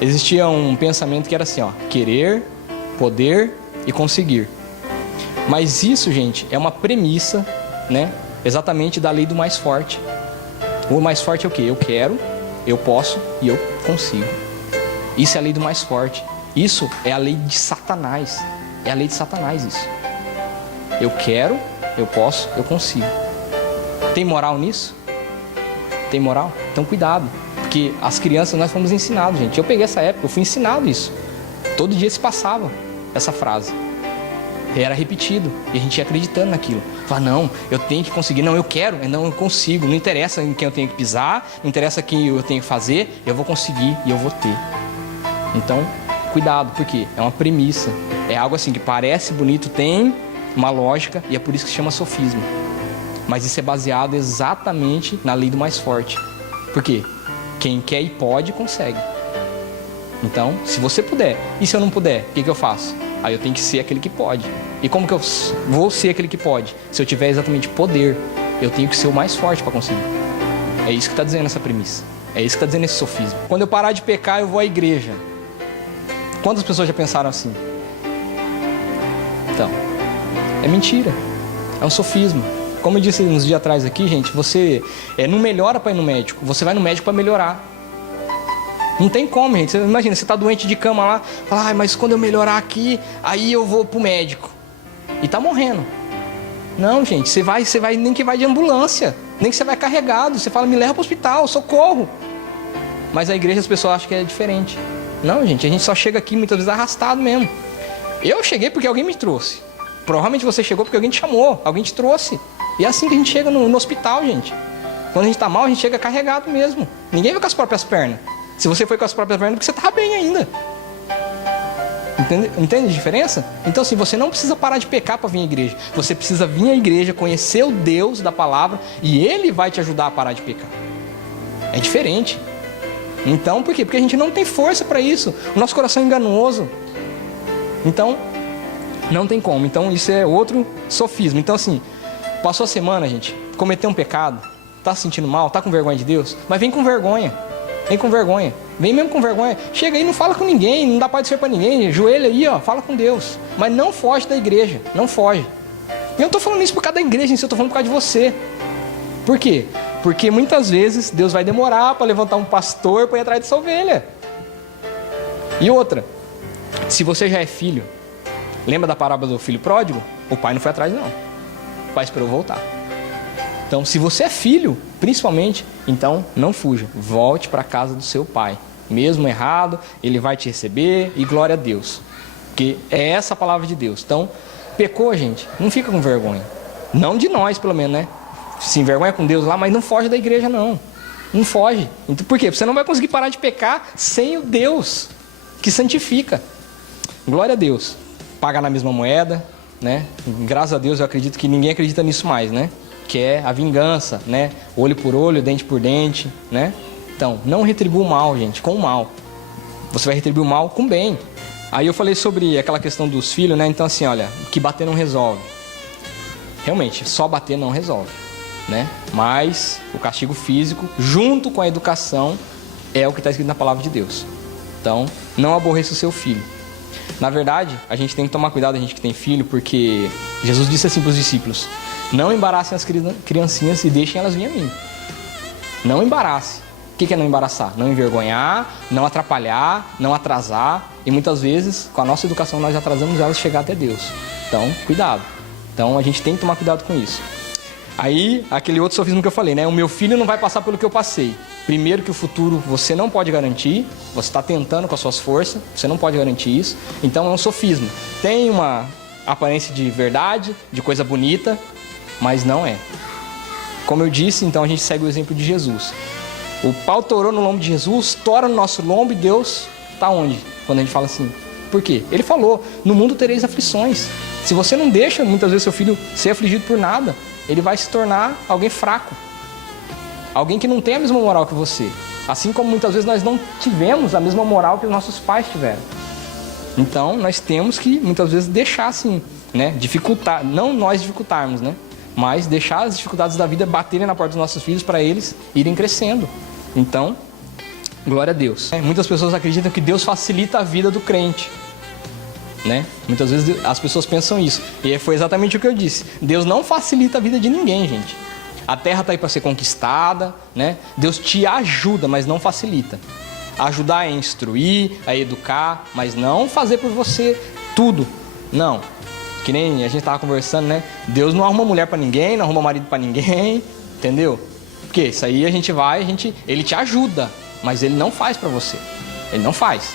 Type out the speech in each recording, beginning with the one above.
existia um pensamento que era assim, ó, querer, poder e conseguir. Mas isso, gente, é uma premissa, né, exatamente da lei do mais forte. O mais forte é o quê? Eu quero, eu posso e eu consigo. Isso é a lei do mais forte. Isso é a lei de Satanás. É a lei de Satanás isso. Eu quero, eu posso, eu consigo. Tem moral nisso? Tem moral? Então cuidado. Porque as crianças, nós fomos ensinados, gente. Eu peguei essa época, eu fui ensinado isso. Todo dia se passava essa frase. Era repetido. E a gente ia acreditando naquilo. Falava, não, eu tenho que conseguir. Não, eu quero. Não, eu consigo. Não interessa em quem eu tenho que pisar. Não interessa quem eu tenho que fazer. Eu vou conseguir e eu vou ter. Então, cuidado. Porque é uma premissa. É algo assim que parece bonito, tem uma lógica. E é por isso que se chama sofisma. Mas isso é baseado exatamente na lei do mais forte. Por quê? Quem quer e pode, consegue. Então, se você puder, e se eu não puder, o que eu faço? Aí eu tenho que ser aquele que pode. E como que eu vou ser aquele que pode? Se eu tiver exatamente poder, eu tenho que ser o mais forte para conseguir. É isso que está dizendo essa premissa. É isso que está dizendo esse sofisma. Quando eu parar de pecar, eu vou à igreja. Quantas pessoas já pensaram assim? Então, é mentira. É um sofisma. Como eu disse uns dias atrás aqui, gente, você não melhora para ir no médico. Você vai no médico para melhorar. Não tem como, gente. Você, imagina, você está doente de cama lá, fala, mas quando eu melhorar aqui, aí eu vou pro médico. E tá morrendo. Não, gente, você vai, nem que vai de ambulância, nem que você vai carregado. Você fala, me leva pro hospital, socorro. Mas a igreja as pessoas acham que é diferente. Não, gente, a gente só chega aqui muitas vezes arrastado mesmo. Eu cheguei porque alguém me trouxe. Provavelmente você chegou porque alguém te chamou, alguém te trouxe. E é assim que a gente chega no hospital, gente. Quando a gente tá mal, a gente chega carregado mesmo. Ninguém vai com as próprias pernas. Se você foi com as próprias pernas, porque você estava bem ainda. Entende a diferença? Então, assim, você não precisa parar de pecar para vir à igreja. Você precisa vir à igreja, conhecer o Deus da palavra, e Ele vai te ajudar a parar de pecar. É diferente. Então, por quê? Porque a gente não tem força para isso. O nosso coração é enganoso. Então, não tem como. Então, isso é outro sofisma. Então, assim, passou a semana, gente, cometeu um pecado, tá se sentindo mal, tá com vergonha de Deus, mas vem com vergonha. Vem com vergonha. Vem mesmo com vergonha. Chega aí, não fala com ninguém, não dá paz de ser para ninguém. Joelha aí, ó, fala com Deus. Mas não foge da igreja, não foge. E eu não tô falando isso por causa da igreja, eu tô falando por causa de você. Por quê? Porque muitas vezes Deus vai demorar para levantar um pastor para ir atrás dessa ovelha. E outra, se você já é filho, lembra da parábola do filho pródigo? O pai não foi atrás não. O pai esperou voltar. Então, se você é filho, principalmente, então não fuja. Volte para a casa do seu pai. Mesmo errado, ele vai te receber e glória a Deus. Porque é essa a palavra de Deus. Então, pecou, gente, não fica com vergonha. Não de nós, pelo menos, né? Se envergonha com Deus lá, mas não foge da igreja, não. Não foge. Então, por quê? Você não vai conseguir parar de pecar sem o Deus que santifica. Glória a Deus. Pagar na mesma moeda, né? Graças a Deus, eu acredito que ninguém acredita nisso mais, né? Que é a vingança, né? Olho por olho, dente por dente, né? Então, não retribua o mal, gente, com o mal. Você vai retribuir o mal com o bem. Aí eu falei sobre aquela questão dos filhos, né? Então, assim, olha, que bater não resolve. Realmente, só bater não resolve, né? Mas o castigo físico, junto com a educação, é o que está escrito na palavra de Deus. Então, não aborreça o seu filho. Na verdade, a gente tem que tomar cuidado, a gente que tem filho, porque Jesus disse assim para os discípulos: não embaraçem as criancinhas e deixem elas vir a mim. Não embarace. O que é não embaraçar? Não envergonhar, não atrapalhar, não atrasar. E muitas vezes, com a nossa educação, nós atrasamos elas a chegar até Deus. Então, cuidado. Então, a gente tem que tomar cuidado com isso. Aí, aquele outro sofismo que eu falei, né? O meu filho não vai passar pelo que eu passei. Primeiro que o futuro você não pode garantir. Você está tentando com as suas forças. Você não pode garantir isso. Então, é um sofismo. Tem uma aparência de verdade, de coisa bonita, mas não é. Como eu disse, então a gente segue o exemplo de Jesus. O pau torou no lombo de Jesus, tora no nosso lombo e Deus está onde? Quando a gente fala assim. Por quê? Ele falou, no mundo tereis aflições. Se você não deixa, muitas vezes, seu filho ser afligido por nada, ele vai se tornar alguém fraco. Alguém que não tem a mesma moral que você. Assim como muitas vezes nós não tivemos a mesma moral que os nossos pais tiveram. Então, nós temos que, muitas vezes, deixar assim, né? Dificultar, não nós dificultarmos, né? Mas deixar as dificuldades da vida baterem na porta dos nossos filhos para eles irem crescendo. Então, Glória a Deus. Muitas pessoas acreditam que Deus facilita a vida do crente, né? Muitas vezes as pessoas pensam isso. E foi exatamente o que eu disse. Deus não facilita a vida de ninguém, gente. A terra está aí para ser conquistada, né? Deus te ajuda, mas não facilita. Ajudar é instruir, a educar, mas não fazer por você tudo. Não. Que nem a gente estava conversando, né? Deus não arruma mulher para ninguém, não arruma marido para ninguém, entendeu? Porque isso aí a gente vai, ele te ajuda, mas ele não faz para você. Ele não faz.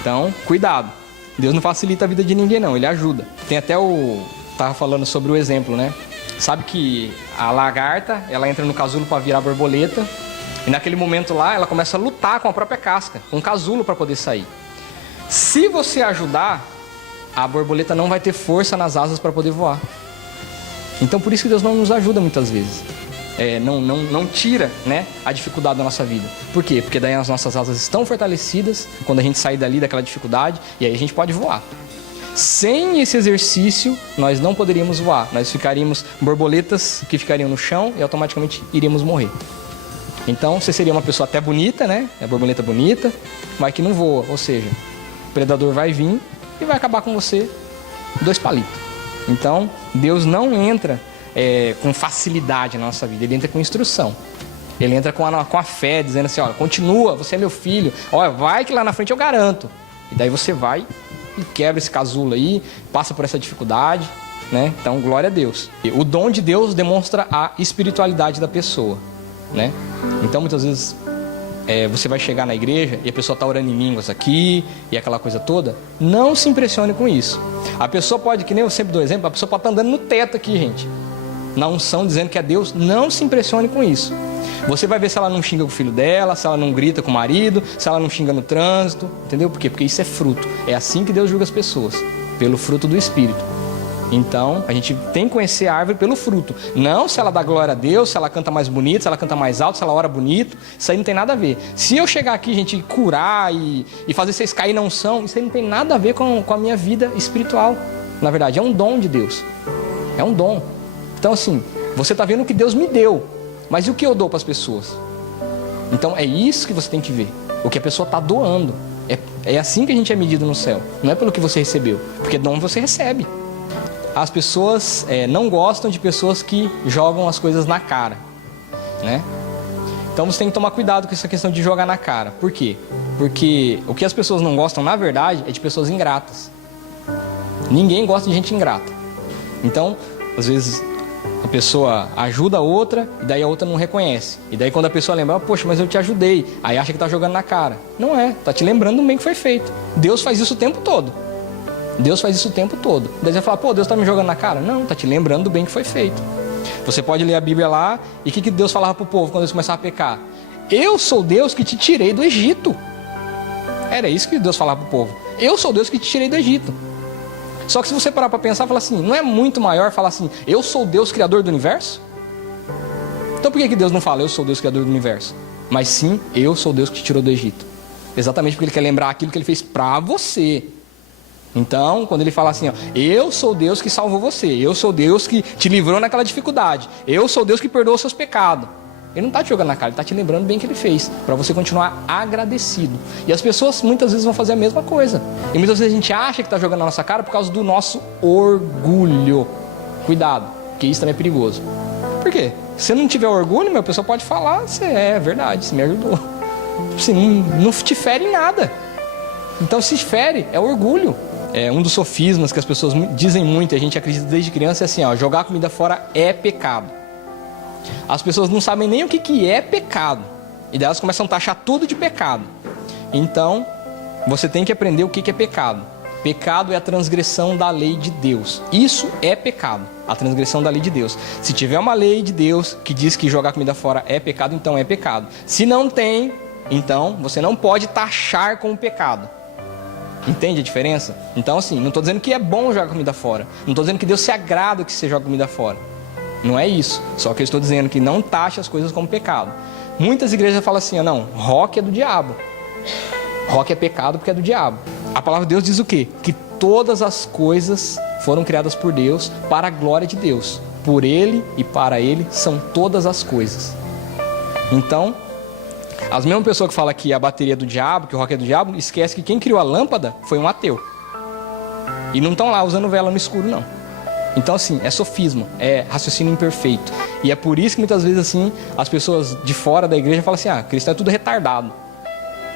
Então, cuidado. Deus não facilita a vida de ninguém, não. Ele ajuda. Tem até tava falando sobre o exemplo, né? Sabe que a lagarta, ela entra no casulo para virar borboleta. E naquele momento lá, ela começa a lutar com a própria casca, com o casulo para poder sair. Se você ajudar, a borboleta não vai ter força nas asas para poder voar. Então, por isso que Deus não nos ajuda muitas vezes. Não tira, né, a dificuldade da nossa vida. Por quê? Porque daí as nossas asas estão fortalecidas quando a gente sair dali daquela dificuldade, e aí a gente pode voar. Sem esse exercício, nós não poderíamos voar. Nós ficaríamos borboletas que ficariam no chão e automaticamente iríamos morrer. Então, você seria uma pessoa até bonita, né? É borboleta bonita, mas que não voa. Ou seja, o predador vai vir e vai acabar com você 2 palitos. Então, Deus não entra com facilidade na nossa vida. Ele entra com instrução. Ele entra com a fé, dizendo assim, olha, continua, você é meu filho. Olha, vai que lá na frente eu garanto. E daí você vai e quebra esse casulo aí, passa por essa dificuldade, né? Então, glória a Deus. O dom de Deus demonstra a espiritualidade da pessoa, né? Então, muitas vezes, você vai chegar na igreja e a pessoa está orando em línguas aqui e aquela coisa toda. Não se impressione com isso. A pessoa pode, que nem eu sempre dou exemplo, a pessoa pode estar andando no teto aqui, gente, na unção, dizendo que é Deus. Não se impressione com isso. Você vai ver se ela não xinga com o filho dela, se ela não grita com o marido, se ela não xinga no trânsito, entendeu? Por quê? Porque isso é fruto. É assim que Deus julga as pessoas, pelo fruto do Espírito. Então, a gente tem que conhecer a árvore pelo fruto. Não se ela dá glória a Deus, se ela canta mais bonito, se ela canta mais alto, se ela ora bonito. Isso aí não tem nada a ver. Se eu chegar aqui, gente, curar e fazer vocês caírem na unção, isso aí não tem nada a ver com a minha vida espiritual. Na verdade, é um dom de Deus. É um dom. Então, assim, você está vendo o que Deus me deu. Mas e o que eu dou para as pessoas? Então, é isso que você tem que ver. O que a pessoa está doando. É assim que a gente é medido no céu. Não é pelo que você recebeu. Porque dom você recebe. As pessoas não gostam de pessoas que jogam as coisas na cara, né? Então você tem que tomar cuidado com essa questão de jogar na cara. Por quê? Porque o que as pessoas não gostam, na verdade, é de pessoas ingratas. Ninguém gosta de gente ingrata. Então, às vezes, a pessoa ajuda a outra e daí a outra não reconhece. E daí quando a pessoa lembra, poxa, mas eu te ajudei, aí acha que está jogando na cara. Não é, está te lembrando do bem que foi feito. Deus faz isso o tempo todo. Deus faz isso o tempo todo. Daí você vai falar, pô, Deus está me jogando na cara? Não, está te lembrando do bem que foi feito. Você pode ler a Bíblia lá, e o que Deus falava para o povo quando eles começavam a pecar? Eu sou Deus que te tirei do Egito. Era isso que Deus falava para o povo. Eu sou Deus que te tirei do Egito. Só que se você parar para pensar, falar assim, não é muito maior falar assim, eu sou Deus criador do universo? Então por que Deus não fala, eu sou Deus criador do universo? Mas sim, eu sou Deus que te tirou do Egito. Exatamente porque Ele quer lembrar aquilo que Ele fez para você. Então, quando Ele fala assim, ó, eu sou Deus que salvou você, eu sou Deus que te livrou naquela dificuldade, eu sou Deus que perdoa os seus pecados. Ele não está te jogando na cara, Ele está te lembrando bem que Ele fez, para você continuar agradecido. E as pessoas muitas vezes vão fazer a mesma coisa. E muitas vezes a gente acha que está jogando na nossa cara por causa do nosso orgulho. Cuidado, porque isso também é perigoso. Por quê? Se não tiver orgulho, a pessoa pode falar, é verdade, você me ajudou. Você não te fere em nada. Então se fere, é orgulho. Um dos sofismas que as pessoas dizem muito, e a gente acredita desde criança, é assim, ó, jogar comida fora é pecado. As pessoas não sabem nem o que é pecado. E daí elas começam a taxar tudo de pecado. Então, você tem que aprender o que é pecado. Pecado é a transgressão da lei de Deus. Isso é pecado, a transgressão da lei de Deus. Se tiver uma lei de Deus que diz que jogar comida fora é pecado, então é pecado. Se não tem, então você não pode taxar como pecado. Entende a diferença? Então, assim, não estou dizendo que é bom jogar comida fora. Não estou dizendo que Deus se agrada que você jogue comida fora. Não é isso. Só que eu estou dizendo que não taxe as coisas como pecado. Muitas igrejas falam assim, não, rock é do diabo. Rock é pecado porque é do diabo. A palavra de Deus diz o quê? Que todas as coisas foram criadas por Deus para a glória de Deus. Por Ele e para Ele são todas as coisas. Então, As mesmas pessoas que falam que a bateria é do diabo, que o rock é do diabo, esquece que quem criou a lâmpada foi um ateu. E não estão lá usando vela no escuro, não. Então, assim, é sofisma, é raciocínio imperfeito. E é por isso que muitas vezes, assim, as pessoas de fora da igreja falam assim, cristão é tudo retardado.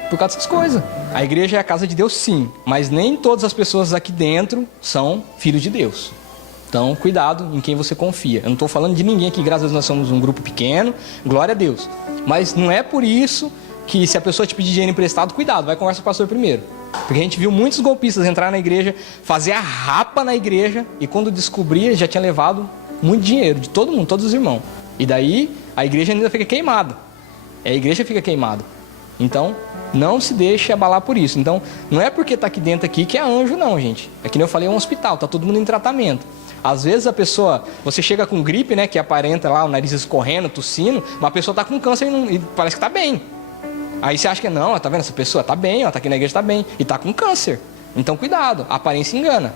Por causa dessas coisas. A igreja é a casa de Deus, sim, mas nem todas as pessoas aqui dentro são filhos de Deus. Então, cuidado em quem você confia. Eu não estou falando de ninguém aqui, graças a Deus nós somos um grupo pequeno, glória a Deus. Mas não é por isso que se a pessoa te pedir dinheiro emprestado, cuidado, vai conversar com o pastor primeiro. Porque a gente viu muitos golpistas entrar na igreja, fazer a rapa na igreja, e quando descobria, já tinha levado muito dinheiro de todo mundo, todos os irmãos. E daí, a igreja ainda fica queimada. A igreja fica queimada. Então, não se deixe abalar por isso. Então, não é porque está aqui dentro aqui que é anjo, não, gente. É que nem eu falei, é um hospital, está todo mundo em tratamento. Às vezes a pessoa, você chega com gripe, né, que aparenta lá o nariz escorrendo, tossindo, mas a pessoa está com câncer e parece que está bem. Aí você acha que não, tá vendo, essa pessoa está bem, está aqui na igreja, está bem, e está com câncer. Então cuidado, a aparência engana.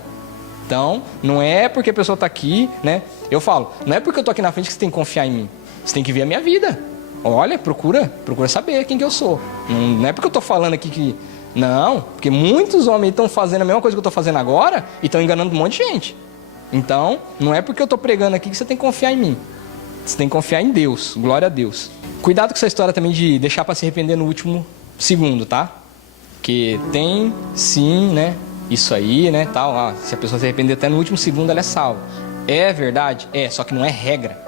Então, não é porque a pessoa está aqui, né, eu falo, não é porque eu estou aqui na frente que você tem que confiar em mim. Você tem que ver a minha vida. Olha, procura saber quem que eu sou. Não é porque eu estou falando aqui que... Não, porque muitos homens estão fazendo a mesma coisa que eu estou fazendo agora e estão enganando um monte de gente. Então, não é porque eu estou pregando aqui que você tem que confiar em mim. Você tem que confiar em Deus, glória a Deus. Cuidado com essa história também de deixar para se arrepender no último segundo, tá? Porque tem, sim, né, isso aí, né, tal. Se a pessoa se arrepender até no último segundo, ela é salva. É verdade? É, só que não é regra.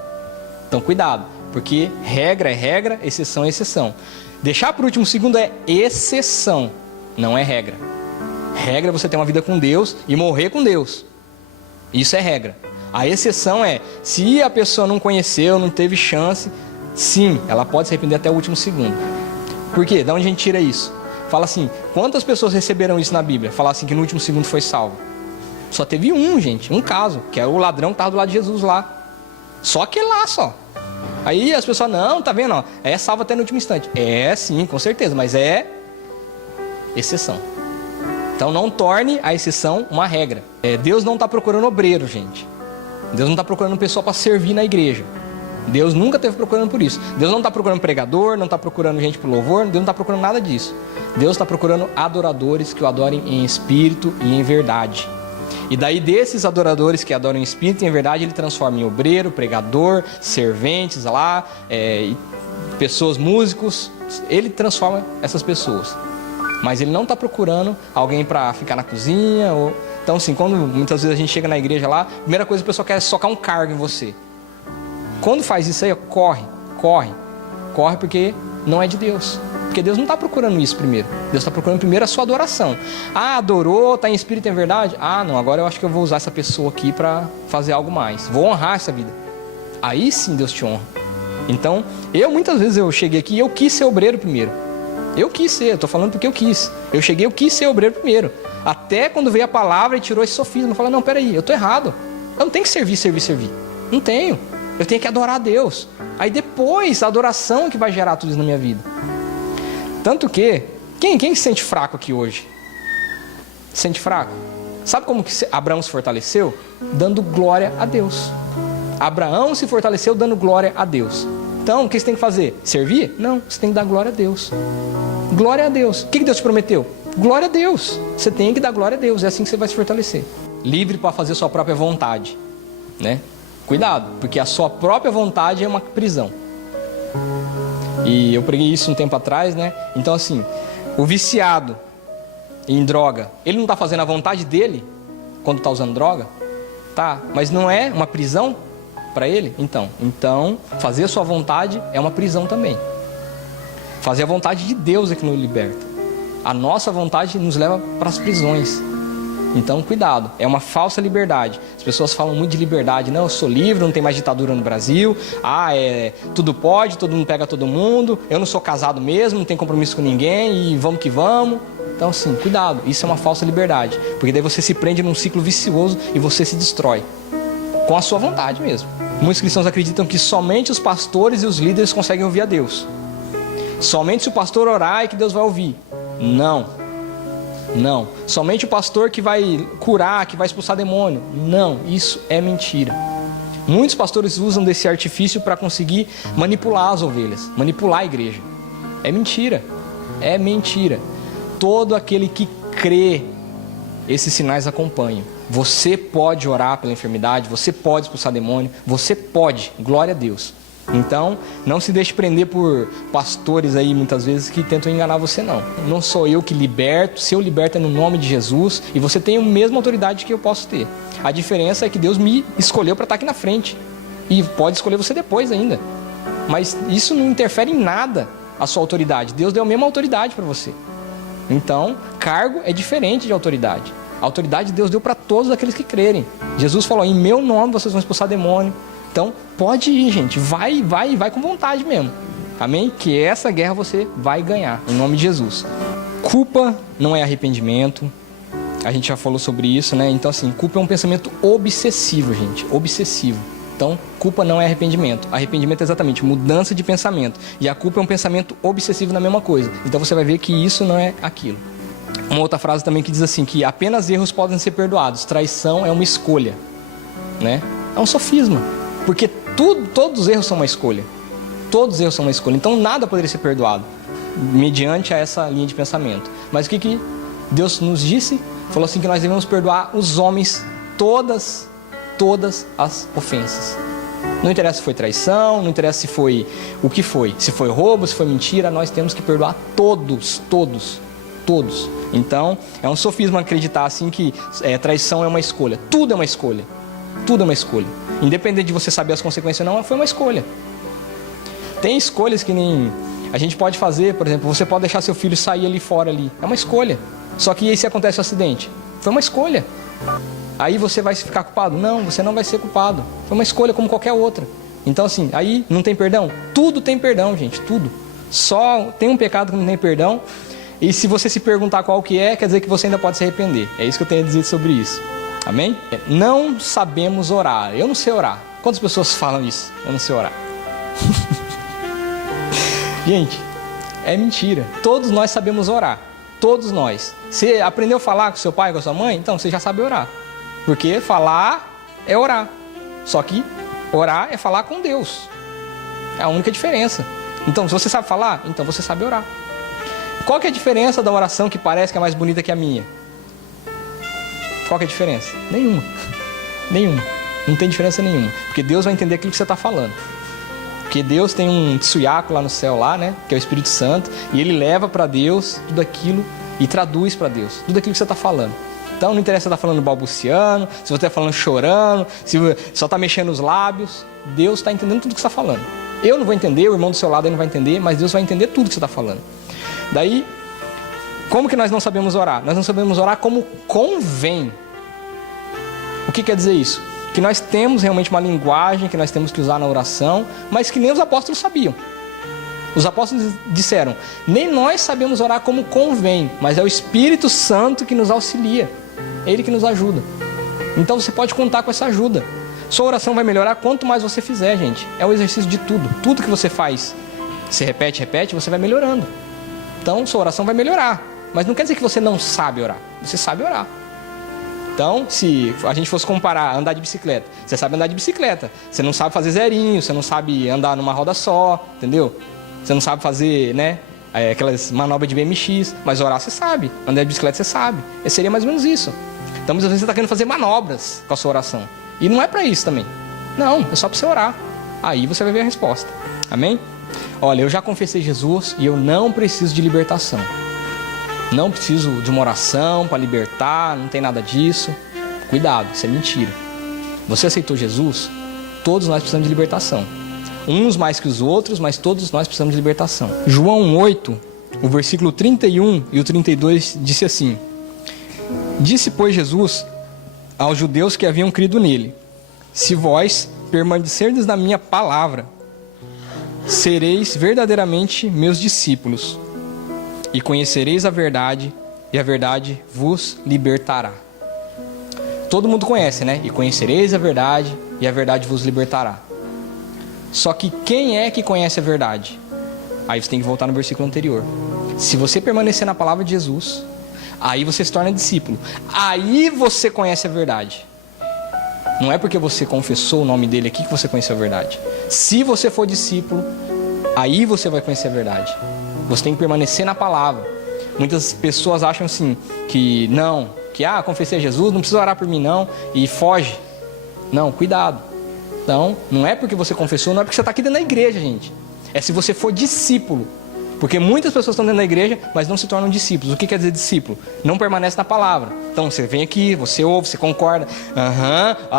Então, cuidado, porque regra é regra, exceção é exceção. Deixar para o último segundo é exceção, não é regra. Regra é você ter uma vida com Deus e morrer com Deus. Isso é regra. A exceção é, se a pessoa não conheceu, não teve chance, sim, ela pode se arrepender até o último segundo. Por quê? Da onde a gente tira isso? Fala assim, quantas pessoas receberam isso na Bíblia? Falar assim que no último segundo foi salvo. Só teve um caso, que é o ladrão que estava do lado de Jesus lá. Só que lá, só. Aí as pessoas, não, tá vendo? Ó, é salvo até no último instante. É, sim, com certeza, mas é exceção. Então não torne a exceção uma regra. Deus não está procurando obreiro, gente. Deus não está procurando pessoa para servir na igreja. Deus nunca esteve procurando por isso. Deus não está procurando pregador, não está procurando gente para louvor, Deus não está procurando nada disso. Deus está procurando adoradores que o adorem em espírito e em verdade. E daí desses adoradores que adoram em espírito e em verdade, ele transforma em obreiro, pregador, serventes lá, pessoas, músicos. Ele transforma essas pessoas. Mas ele não está procurando alguém para ficar na cozinha. Então, assim, quando muitas vezes a gente chega na igreja lá, a primeira coisa que a pessoa quer é socar um cargo em você. Quando faz isso aí, corre porque não é de Deus. Porque Deus não está procurando isso primeiro. Deus está procurando primeiro a sua adoração. Adorou, está em espírito e em verdade? Não, agora eu acho que eu vou usar essa pessoa aqui para fazer algo mais. Vou honrar essa vida. Aí sim Deus te honra. Então, muitas vezes eu cheguei aqui e eu quis ser obreiro primeiro. Eu quis ser, eu estou falando porque eu quis. Eu quis ser obreiro primeiro. Até quando veio a palavra e tirou esse sofisma. Eu falei, não, peraí, eu estou errado. Eu não tenho que servir. Não tenho. Eu tenho que adorar a Deus. Aí depois, a adoração que vai gerar tudo isso na minha vida. Tanto que, quem se sente fraco aqui hoje? Se sente fraco? Sabe como que Abraão se fortaleceu? Dando glória a Deus. Abraão se fortaleceu dando glória a Deus. Então, o que você tem que fazer? Servir? Não, você tem que dar glória a Deus. Glória a Deus. O que Deus te prometeu? Glória a Deus. Você tem que dar glória a Deus. É assim que você vai se fortalecer. Livre para fazer sua própria vontade, né? Cuidado, porque a sua própria vontade é uma prisão. E eu preguei isso um tempo atrás, né? Então, assim, o viciado em droga, ele não está fazendo a vontade dele quando está usando droga? Tá, mas não é uma prisão para ele? Então, fazer a sua vontade é uma prisão também. Fazer a vontade de Deus é que nos liberta. A nossa vontade nos leva para as prisões. Então, cuidado, é uma falsa liberdade. As pessoas falam muito de liberdade. Não, eu sou livre, não tem mais ditadura no Brasil. Tudo pode, todo mundo pega todo mundo. Eu não sou casado mesmo, não tenho compromisso com ninguém e vamos que vamos. Então, sim, cuidado, isso é uma falsa liberdade. Porque daí você se prende num ciclo vicioso e você se destrói. Com a sua vontade mesmo. Muitos cristãos acreditam que somente os pastores e os líderes conseguem ouvir a Deus. Somente se o pastor orar é que Deus vai ouvir. Não, somente o pastor que vai curar, que vai expulsar demônio. Não, isso é mentira. Muitos pastores usam desse artifício para conseguir manipular as ovelhas, manipular a igreja. É mentira. É mentira. Todo aquele que crê, esses sinais acompanham. Você pode orar pela enfermidade, você pode expulsar demônio, você pode, glória a Deus. Então, não se deixe prender por pastores aí, muitas vezes, que tentam enganar você, não. Não sou eu que liberto, se eu liberto é no nome de Jesus, e você tem a mesma autoridade que eu posso ter. A diferença é que Deus me escolheu para estar aqui na frente, e pode escolher você depois ainda. Mas isso não interfere em nada a sua autoridade. Deus deu a mesma autoridade para você. Então, cargo é diferente de autoridade. A autoridade Deus deu para todos aqueles que crerem. Jesus falou, em meu nome vocês vão expulsar demônio. Então, pode ir, gente. Vai com vontade mesmo. Amém? Que essa guerra você vai ganhar, em nome de Jesus. Culpa não é arrependimento. A gente já falou sobre isso, né? Então, assim, culpa é um pensamento obsessivo, gente. Obsessivo. Então, culpa não é arrependimento. Arrependimento é exatamente mudança de pensamento. E a culpa é um pensamento obsessivo na mesma coisa. Então, você vai ver que isso não é aquilo. Uma outra frase também que diz assim, que apenas erros podem ser perdoados. Traição é uma escolha, né? É um sofisma. Porque todos os erros são uma escolha. Todos os erros são uma escolha. Então, nada poderia ser perdoado mediante a essa linha de pensamento. Mas o que Deus nos disse? Falou assim que nós devemos perdoar os homens todas as ofensas. Não interessa se foi traição, não interessa se foi o que foi. Se foi roubo, se foi mentira, nós temos que perdoar todos. Então, é um sofisma acreditar assim que traição é uma escolha. Tudo é uma escolha. Tudo é uma escolha. Independente de você saber as consequências ou não, foi uma escolha. Tem escolhas que nem a gente pode fazer, por exemplo, você pode deixar seu filho sair ali fora ali. É uma escolha. Só que e aí se acontece um acidente? Foi uma escolha. Aí você vai ficar culpado? Não, você não vai ser culpado. Foi uma escolha como qualquer outra. Então assim, aí não tem perdão? Tudo tem perdão, gente, tudo. Só tem um pecado que não tem perdão. E se você se perguntar qual que é, quer dizer que você ainda pode se arrepender. É isso que eu tenho a dizer sobre isso. Amém? Não sabemos orar. Eu não sei orar. Quantas pessoas falam isso? Eu não sei orar. Gente, é mentira. Todos nós sabemos orar. Todos nós. Você aprendeu a falar com seu pai, com a sua mãe? Então você já sabe orar. Porque falar é orar. Só que orar é falar com Deus. É a única diferença. Então, se você sabe falar, então você sabe orar. Qual que é a diferença da oração que parece que é mais bonita que a minha? Qual que é a diferença? Nenhuma. Nenhuma. Não tem diferença nenhuma. Porque Deus vai entender aquilo que você está falando. Porque Deus tem um tsuyaku lá no céu, lá, né? Que é o Espírito Santo. E ele leva para Deus tudo aquilo e traduz para Deus tudo aquilo que você está falando. Então não interessa se você está falando balbuciando, se você está falando chorando, se só está mexendo os lábios. Deus está entendendo tudo que você está falando. Eu não vou entender, o irmão do seu lado aí não vai entender, mas Deus vai entender tudo que você está falando. Daí, como que nós não sabemos orar? Nós não sabemos orar como convém. O que quer dizer isso? Que nós temos realmente uma linguagem que nós temos que usar na oração, mas que nem os apóstolos sabiam. Os apóstolos disseram, nem nós sabemos orar como convém, mas é o Espírito Santo que nos auxilia. É Ele que nos ajuda. Então você pode contar com essa ajuda. Sua oração vai melhorar quanto mais você fizer, gente. É o exercício de tudo. Tudo que você faz, você repete, você vai melhorando. Então sua oração vai melhorar. Mas não quer dizer que você não sabe orar. Você sabe orar. Então, se a gente fosse comparar andar de bicicleta, você sabe andar de bicicleta. Você não sabe fazer zerinho, você não sabe andar numa roda só, entendeu? Você não sabe fazer, né, aquelas manobras de BMX, mas orar você sabe. Andar de bicicleta você sabe. Seria mais ou menos isso. Então, muitas vezes você está querendo fazer manobras com a sua oração. E não é para isso também. Não, é só para você orar. Aí você vai ver a resposta. Amém? Olha, eu já confessei Jesus e eu não preciso de libertação. Não preciso de uma oração para libertar, não tem nada disso. Cuidado, isso é mentira. Você aceitou Jesus? Todos nós precisamos de libertação. Uns mais que os outros, mas todos nós precisamos de libertação. João 8, o versículo 31 e o 32 disse assim: Disse, pois, Jesus aos judeus que haviam crido nele: Se vós permanecerdes na minha palavra, sereis verdadeiramente meus discípulos, e conhecereis a verdade, e a verdade vos libertará. Todo mundo conhece, né? E conhecereis a verdade, e a verdade vos libertará. Só que quem é que conhece a verdade? Aí você tem que voltar no versículo anterior. Se você permanecer na palavra de Jesus, aí você se torna discípulo. Aí você conhece a verdade. Não é porque você confessou o nome dele aqui que você conheceu a verdade. Se você for discípulo, aí você vai conhecer a verdade. Você tem que permanecer na palavra. Muitas pessoas acham assim, que confessei a Jesus, não precisa orar por mim não, e foge. Não, cuidado. Então, não é porque você confessou, não é porque você está aqui dentro da igreja, gente. É se você for discípulo. Porque muitas pessoas estão dentro da igreja, mas não se tornam discípulos. O que quer dizer discípulo? Não permanece na palavra. Então, você vem aqui, você ouve, você concorda.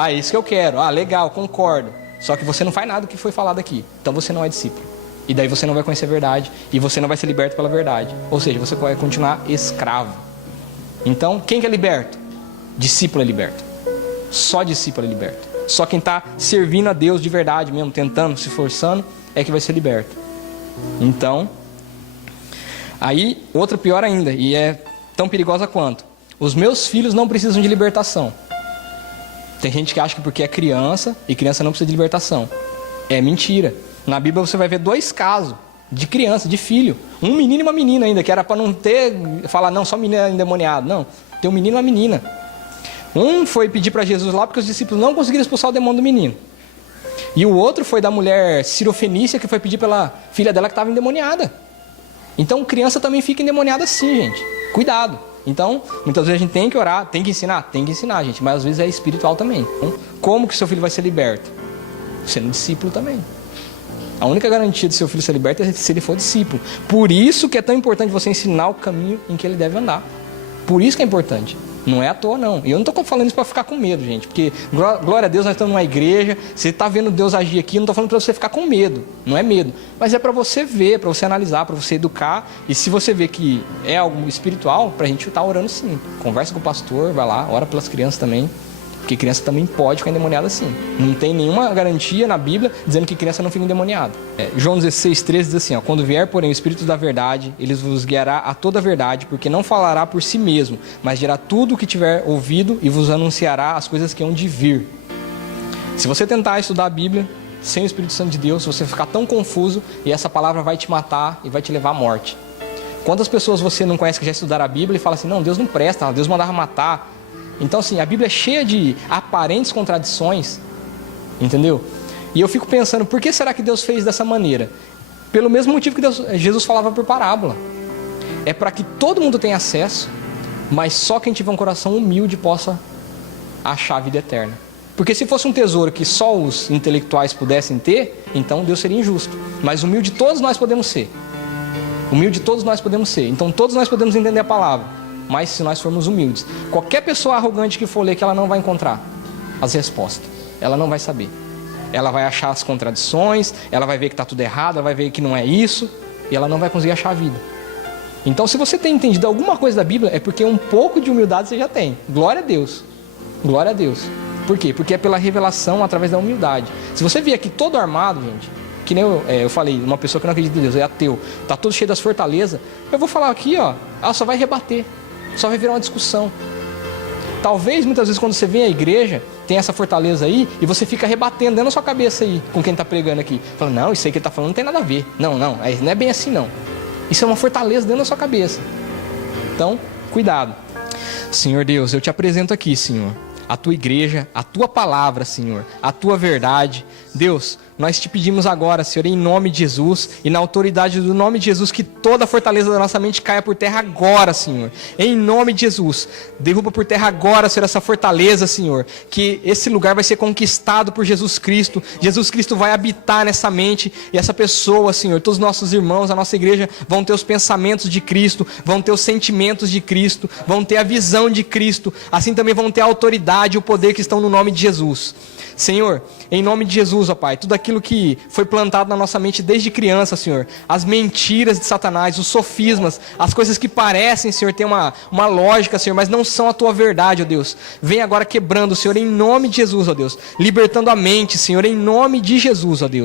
É isso que eu quero. Legal, concordo. Só que você não faz nada do que foi falado aqui. Então, você não é discípulo. E daí você não vai conhecer a verdade. E você não vai ser liberto pela verdade. Ou seja, você vai continuar escravo. Então, quem que é liberto? Discípulo é liberto. Só discípulo é liberto. Só quem está servindo a Deus de verdade mesmo, tentando, se esforçando, é que vai ser liberto. Então, aí, outra pior ainda, e é tão perigosa quanto: os meus filhos não precisam de libertação. Tem gente que acha que porque é criança, e criança não precisa de libertação. É mentira. Na Bíblia você vai ver 2 casos de criança, de filho. Um menino e uma menina ainda, que era para não falar, não, só menino endemoniado. Não, tem um menino e uma menina. Um foi pedir para Jesus lá porque os discípulos não conseguiram expulsar o demônio do menino. E o outro foi da mulher Sirofenícia, que foi pedir pela filha dela que estava endemoniada. Então, criança também fica endemoniada sim, gente. Cuidado. Então, muitas vezes a gente tem que orar, tem que ensinar, gente. Mas às vezes é espiritual também. Então, como que seu filho vai ser liberto? Sendo discípulo também. A única garantia de seu filho ser liberto é se ele for discípulo. Por isso que é tão importante você ensinar o caminho em que ele deve andar. Por isso que é importante. Não é à toa, não. E eu não estou falando isso para ficar com medo, gente. Porque, glória a Deus, nós estamos numa igreja. Você está vendo Deus agir aqui. Eu não estou falando para você ficar com medo. Não é medo. Mas é para você ver, para você analisar, para você educar. E se você vê que é algo espiritual, para a gente estar orando sim. Conversa com o pastor, vai lá, ora pelas crianças também. Porque criança também pode ficar endemoniada assim. Não tem nenhuma garantia na Bíblia dizendo que criança não fica endemoniada. João 16:13 diz assim, quando vier, porém, o Espírito da verdade, ele vos guiará a toda a verdade, porque não falará por si mesmo, mas dirá tudo o que tiver ouvido e vos anunciará as coisas que hão de vir. Se você tentar estudar a Bíblia sem o Espírito Santo de Deus, você vai ficar tão confuso e essa palavra vai te matar e vai te levar à morte. Quantas pessoas você não conhece que já estudaram a Bíblia e fala assim, não, Deus não presta, Deus mandava matar. Então, assim, a Bíblia é cheia de aparentes contradições, entendeu? E eu fico pensando, por que será que Deus fez dessa maneira? Pelo mesmo motivo que Jesus falava por parábola. É para que todo mundo tenha acesso, mas só quem tiver um coração humilde possa achar a vida eterna. Porque se fosse um tesouro que só os intelectuais pudessem ter, então Deus seria injusto. Mas humilde todos nós podemos ser. Humilde todos nós podemos ser. Então todos nós podemos entender a palavra. Mas se nós formos humildes, qualquer pessoa arrogante que for ler, que ela não vai encontrar as respostas, ela não vai saber. Ela vai achar as contradições, ela vai ver que está tudo errado, ela vai ver que não é isso, e ela não vai conseguir achar a vida. Então, se você tem entendido alguma coisa da Bíblia, é porque um pouco de humildade você já tem. Glória a Deus. Glória a Deus. Por quê? Porque é pela revelação através da humildade. Se você vier aqui todo armado, gente, que nem eu falei, uma pessoa que não acredita em Deus, é ateu, está todo cheio das fortalezas, eu vou falar aqui, ela só vai rebater. Só vai virar uma discussão. Talvez, muitas vezes, quando você vem à igreja, tem essa fortaleza aí, e você fica rebatendo dentro da sua cabeça aí, com quem está pregando aqui. Falando, não, isso aí que ele está falando não tem nada a ver. Não é bem assim não. Isso é uma fortaleza dentro da sua cabeça. Então, cuidado. Senhor Deus, eu te apresento aqui, Senhor, a tua igreja, a tua palavra, Senhor, a tua verdade. Deus, nós te pedimos agora, Senhor, em nome de Jesus e na autoridade do nome de Jesus, que toda a fortaleza da nossa mente caia por terra agora, Senhor. Em nome de Jesus, derruba por terra agora, Senhor, essa fortaleza, Senhor, que esse lugar vai ser conquistado por Jesus Cristo. Jesus Cristo vai habitar nessa mente e essa pessoa, Senhor, todos os nossos irmãos, a nossa igreja, vão ter os pensamentos de Cristo, vão ter os sentimentos de Cristo, vão ter a visão de Cristo, assim também vão ter a autoridade e o poder que estão no nome de Jesus. Senhor, em nome de Jesus, ó Pai, tudo aquilo que foi plantado na nossa mente desde criança, Senhor, as mentiras de Satanás, os sofismas, as coisas que parecem, Senhor, ter uma lógica, Senhor, mas não são a tua verdade, ó Deus. Vem agora quebrando, Senhor, em nome de Jesus, ó Deus, libertando a mente, Senhor, em nome de Jesus, ó Deus.